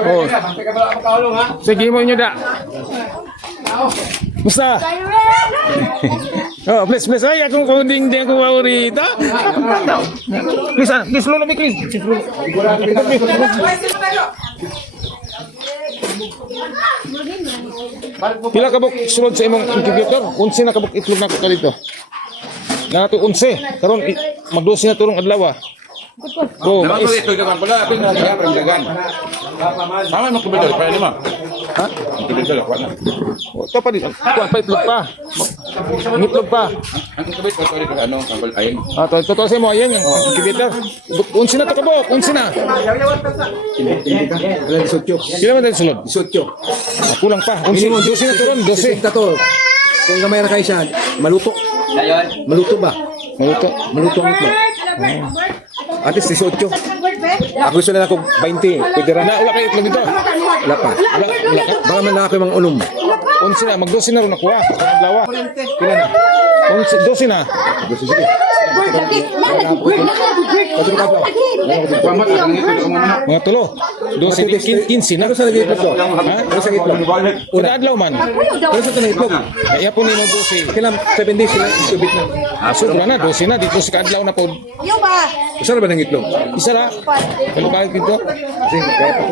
Oh. Sige mo nyo da. Musta? Oh, please. Ay, akong kunding di ako favorita. Please, lolo, please. Pila kabuk sulod sa imong incubator? 11 na kabuk itlog na ko dito. Na to 11. Karon mag-12 na turong adlaw. Oh, Naman mais. ito dagan pala, pin na dagan. Mama mo kubidol pa lima. Ha? Kubidol ko na. Oh, ito pa din. Kuan pa itlog pa. Itlog pa. Ang kubit ko sorry ka ano, kangkol ayin. Ah, to sa mo ayan yung incubator. 11 na to kabuk, 11 na. Kila man din sulod? 18. Kulang pa. 11 na turon, 12. Tato. Kung gamay na kayo siya, maluto. Maluto ba? Maluto ang itlog. At least 18. Ako gusto na ako 20. Pwede rin. Wala kayo itlog dito. Wala pa. Wala ka. Baka man na ako yung mga unom. 11 na, mag-12 na rin nakuha. Adlaw. Kailan na? 12 na. Gusto sige. Patulog ka pa. Pamat ang ito ko muna. Mga tulo. 12, 15 na. Ano sa nag-itlog ko? Ha? Ano sa itlog? Una adlaw man. Ano sa itlog? Kaya po nino 12. Kailan 7 days sila ikubit na. Sobra na, 12 na. Dito si kadlaw na po. Isa na ba ng itlog? Isa na. Ano kahit dito? Kasi kaya pa.